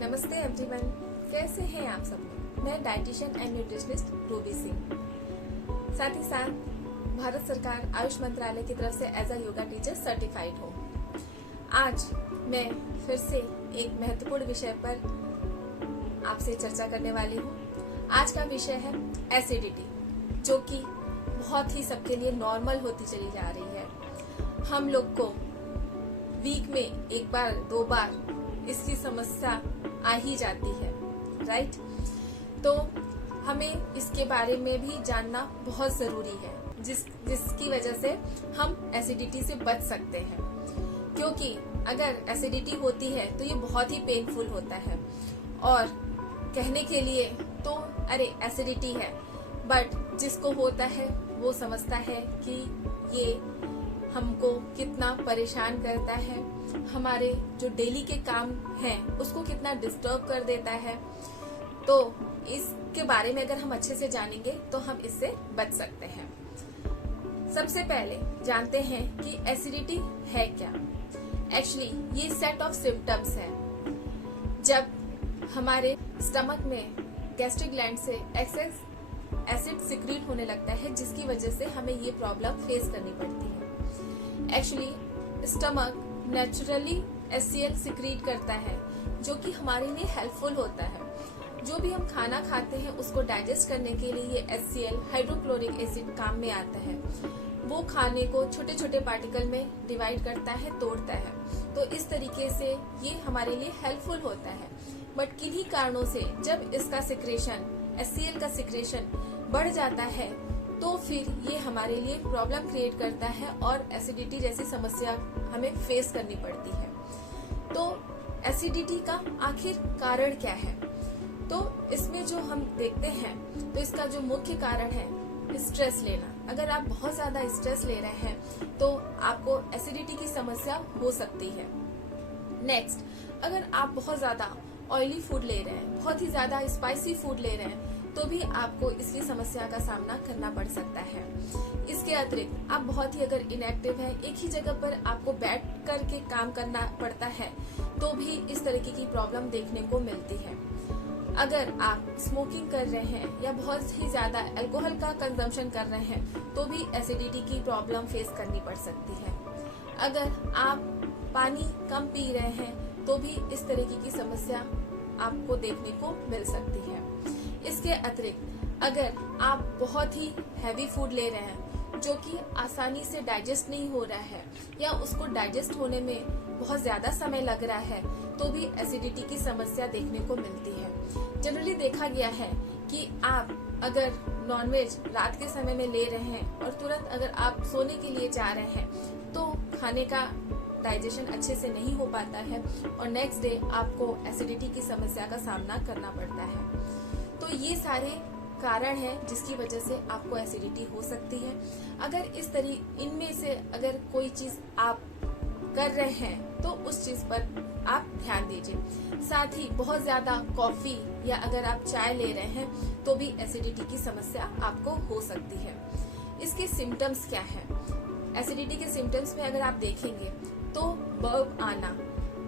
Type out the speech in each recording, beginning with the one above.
नमस्ते एवरीवन, कैसे हैं आप सब लोग। मैं dietitian and nutritionist Ruby Singh, साथ ही साथ भारत सरकार आयुष मंत्रालय की तरफ से as a yoga teacher certified हूँ। आज मैं फिर से एक महत्वपूर्ण विषय पर आपसे चर्चा करने वाली हूँ। आज का विषय है एसिडिटी, जो कि बहुत ही सबके लिए नॉर्मल होती चली जा रही है। हम लोग को वीक में एक बार दो बार इसकी समस्या आ ही जाती है, राइट। तो हमें इसके बारे में भी जानना बहुत जरूरी है, जिसकी वजह से हम एसिडिटी से बच सकते हैं। क्योंकि अगर एसिडिटी होती है तो ये बहुत ही पेनफुल होता है, और कहने के लिए तो अरे एसिडिटी है, बट जिसको होता है वो समझता है कि ये हमको कितना परेशान करता है, हमारे जो डेली के काम हैं उसको कितना डिस्टर्ब कर देता है। तो इसके बारे में अगर हम अच्छे से जानेंगे तो हम इससे बच सकते हैं। सबसे पहले जानते हैं कि एसिडिटी है क्या। एक्चुअली ये सेट ऑफ सिम्टम्स है जब हमारे स्टमक में गैस्ट्रिक ग्लैंड से एक्सेस एसिड सिक्रीट होने लगता है, जिसकी वजह से हमें ये प्रॉब्लम फेस करनी पड़ती है। Actually stomach naturally HCl secrete करता है, जो कि हमारे लिए हेल्पफुल होता है। जो भी हम खाना खाते हैं उसको डाइजेस्ट करने के लिए ये HCl हाइड्रोक्लोरिक एसिड काम में आता है। वो खाने को छोटे छोटे पार्टिकल में डिवाइड करता है, तोड़ता है। तो इस तरीके से ये हमारे लिए हेल्पफुल होता है। बट किन्हीं कारणों से जब इसका सिक्रेशन, HCl का सिक्रेशन बढ़ जाता है, तो फिर ये हमारे लिए प्रॉब्लम क्रिएट करता है और एसिडिटी जैसी समस्या हमें फेस करनी पड़ती है। तो एसिडिटी का आखिर कारण क्या है? तो इसमें जो हम देखते हैं, तो इसका जो मुख्य कारण है स्ट्रेस लेना। अगर आप बहुत ज्यादा स्ट्रेस ले रहे हैं तो आपको एसिडिटी की समस्या हो सकती है। नेक्स्ट, अगर आप बहुत ज्यादा ऑयली फूड ले रहे हैं, बहुत ही ज्यादा स्पाइसी फूड ले रहे हैं, तो भी आपको इसकी समस्या का सामना करना पड़ सकता है। इसके अतिरिक्त आप बहुत ही अगर इनएक्टिव हैं, एक ही जगह पर आपको बैठ करके काम करना पड़ता है, तो भी इस तरीके की प्रॉब्लम देखने को मिलती है। अगर आप स्मोकिंग कर रहे हैं या बहुत ही ज्यादा अल्कोहल का कंजम्पशन कर रहे हैं, तो भी एसिडिटी की प्रॉब्लम फेस करनी पड़ सकती है। अगर आप पानी कम पी रहे हैं, तो भी इस तरीके की समस्या आपको देखने को मिल सकती है। इसके अतिरिक्त अगर आप बहुत ही हैवी फूड ले रहे हैं, जो कि आसानी से डाइजेस्ट नहीं हो रहा है, या उसको डाइजेस्ट होने में बहुत ज्यादा समय लग रहा है, तो भी एसिडिटी की समस्या देखने को मिलती है। जनरली देखा गया है कि आप अगर नॉनवेज रात के समय में ले रहे हैं और तुरंत अगर आप सोने के लिए जा रहे हैं, तो खाने का डाइजेशन अच्छे से नहीं हो पाता है और नेक्स्ट डे आपको एसिडिटी की समस्या का सामना करना पड़ता है। तो ये सारे कारण हैं जिसकी वजह से आपको एसिडिटी हो सकती है। अगर इनमें से अगर कोई चीज आप कर रहे हैं तो उस चीज पर आप ध्यान दीजिए। साथ ही बहुत ज्यादा कॉफी या अगर आप चाय ले रहे हैं, तो भी एसिडिटी की समस्या आपको हो सकती है। इसके सिम्टम्स क्या है? एसिडिटी के सिम्टम्स में अगर आप देखेंगे तो बर्ब आना,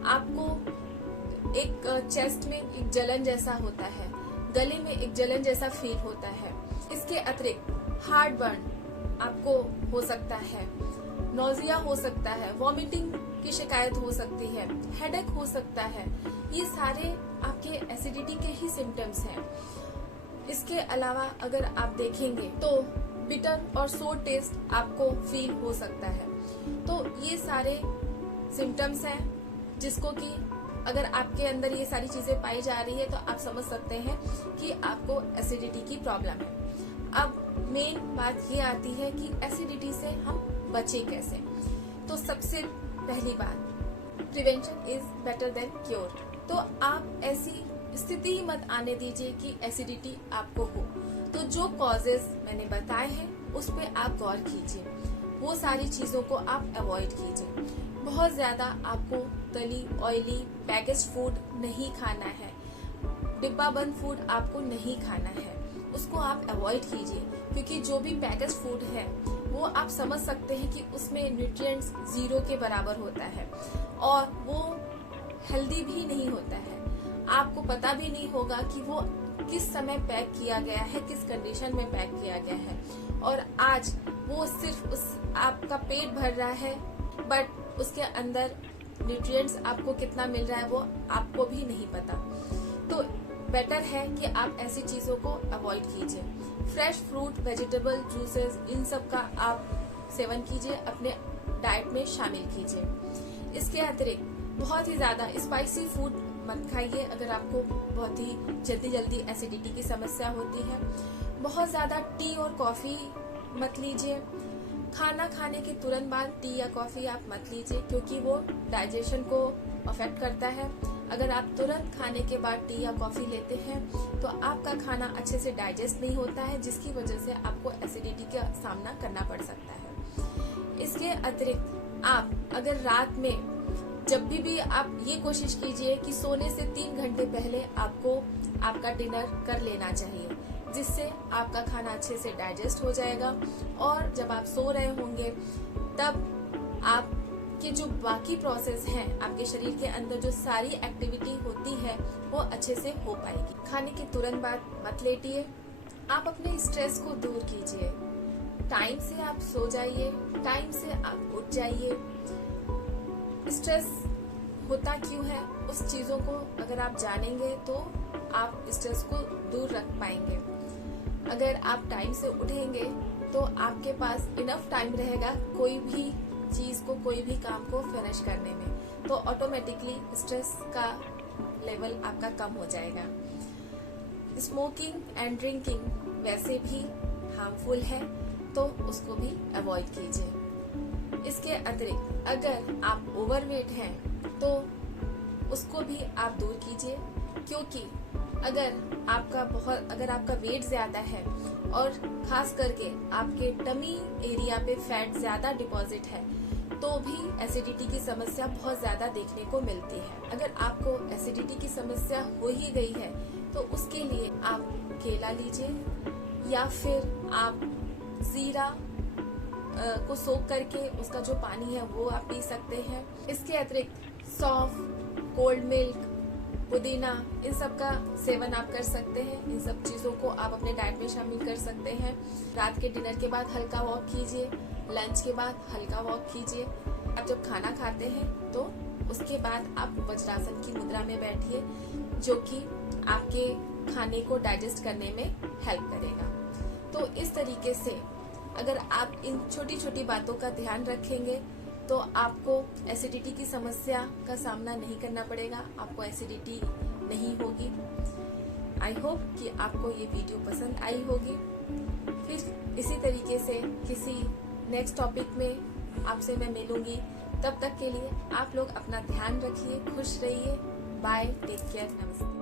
आपको एक चेस्ट में एक जलन जैसा होता है, गले में एक जलन जैसा फील होता है। इसके अतिरिक्त हार्ट बर्न आपको हो सकता है, नोजिया हो सकता है, वॉमिटिंग की शिकायत हो सकती है, हेडेक हो सकता है। ये सारे आपके एसिडिटी के ही सिम्टम्स हैं। इसके अलावा अगर आप देखेंगे तो बिटर और सोर टेस्ट आपको फील हो सकता है। तो ये सारे सिम्टम्स हैं जिसको कि अगर आपके अंदर ये सारी चीजें पाई जा रही है, तो आप समझ सकते हैं कि आपको एसिडिटी की प्रॉब्लम है। अब मेन बात ये आती है कि एसिडिटी से हम बचें कैसे। तो सबसे पहली बात, prevention is better than cure. तो आप ऐसी स्थिति ही मत आने दीजिए कि एसिडिटी आपको हो। तो जो कॉजेज मैंने बताए हैं उस पे आप गौर कीजिए, वो सारी चीजों को आप अवॉइड कीजिए। बहुत ज्यादा आपको तली ऑयली पैकेज फूड नहीं खाना है, डिब्बा बंद फूड आपको नहीं खाना है, उसको आप अवॉइड कीजिए। क्योंकि जो भी पैकेज फूड है वो आप समझ सकते हैं कि उसमें न्यूट्रिएंट्स 0 के बराबर होता है और वो हेल्दी भी नहीं होता है। आप पता भी नहीं होगा कि वो किस समय पैक किया गया है, किस कंडीशन में पैक किया गया है। और आज वो सिर्फ आपका पेट भर रहा है, बट उसके अंदर न्यूट्रिएंट्स आपको कितना मिल रहा है वो आपको भी नहीं पता। तो बेटर है कि आप ऐसी चीजों को अवॉइड कीजिए। फ्रेश फ्रूट, वेजिटेबल, जूसेस, इन सब का आप सेवन कीजिए, अपने डाइट में शामिल कीजिए। इसके अतिरिक्त बहुत ही ज्यादा स्पाइसी फूड मत खाइए अगर आपको बहुत ही जल्दी एसिडिटी की समस्या होती है। बहुत ज्यादा टी और कॉफी मत लीजिए। खाना खाने के तुरंत बाद टी या कॉफी आप मत लीजिए, क्योंकि वो डाइजेशन को अफेक्ट करता है। अगर आप तुरंत खाने के बाद टी या कॉफी लेते हैं तो आपका खाना अच्छे से डाइजेस्ट नहीं होता है, जिसकी वजह से आपको एसिडिटी का सामना करना पड़ सकता है। इसके अतिरिक्त आप अगर रात में जब भी आप ये कोशिश कीजिए कि सोने से 3 घंटे पहले आपको आपका डिनर कर लेना चाहिए, जिससे आपका खाना अच्छे से डाइजेस्ट हो जाएगा। और जब आप सो रहे होंगे तब आपके जो बाकी प्रोसेस हैं, आपके शरीर के अंदर जो सारी एक्टिविटी होती है वो अच्छे से हो पाएगी। खाने के तुरंत बाद मत लेटिए। आप अपने स्ट्रेस को दूर कीजिए। टाइम से आप सो जाइए, टाइम से आप उठ जाइए। स्ट्रेस होता क्यों है, उस चीजों को अगर आप जानेंगे तो आप स्ट्रेस को दूर रख पाएंगे। अगर आप टाइम से उठेंगे तो आपके पास इनफ टाइम रहेगा कोई भी चीज को, कोई भी काम को फिनिश करने में, तो ऑटोमेटिकली स्ट्रेस का लेवल आपका कम हो जाएगा। स्मोकिंग एंड ड्रिंकिंग वैसे भी हार्मफुल है, तो उसको भी अवॉइड कीजिए। इसके अतिरिक्त अगर आप ओवरवेट हैं तो उसको भी आप दूर कीजिए, क्योंकि अगर आपका वेट ज्यादा है और खास करके आपके टमी एरिया पे फैट ज्यादा डिपॉजिट है तो भी एसिडिटी की समस्या बहुत ज्यादा देखने को मिलती है। अगर आपको एसिडिटी की समस्या हो ही गई है तो उसके लिए आप केला लीजिए या फिर आप जीरा को सोख करके उसका जो पानी है वो आप पी सकते हैं। इसके अतिरिक्त सौंफ, कोल्ड मिल्क, पुदीना, इन सब का सेवन आप कर सकते हैं। इन सब चीजों को आप अपने डाइट में शामिल कर सकते हैं। रात के डिनर के बाद हल्का वॉक कीजिए, लंच के बाद हल्का वॉक कीजिए। आप जब खाना खाते हैं तो उसके बाद आप वज्रासन की मुद्रा में बैठिए, जो कि आपके खाने को डाइजेस्ट करने में हेल्प करेगा। तो इस तरीके से अगर आप इन छोटी छोटी बातों का ध्यान रखेंगे तो आपको एसिडिटी की समस्या का सामना नहीं करना पड़ेगा, आपको एसिडिटी नहीं होगी। आई होप कि आपको ये वीडियो पसंद आई होगी। फिर इसी तरीके से किसी नेक्स्ट टॉपिक में आपसे मैं मिलूंगी। तब तक के लिए आप लोग अपना ध्यान रखिए, खुश रहिए। बाय, टेक केयर, नमस्ते।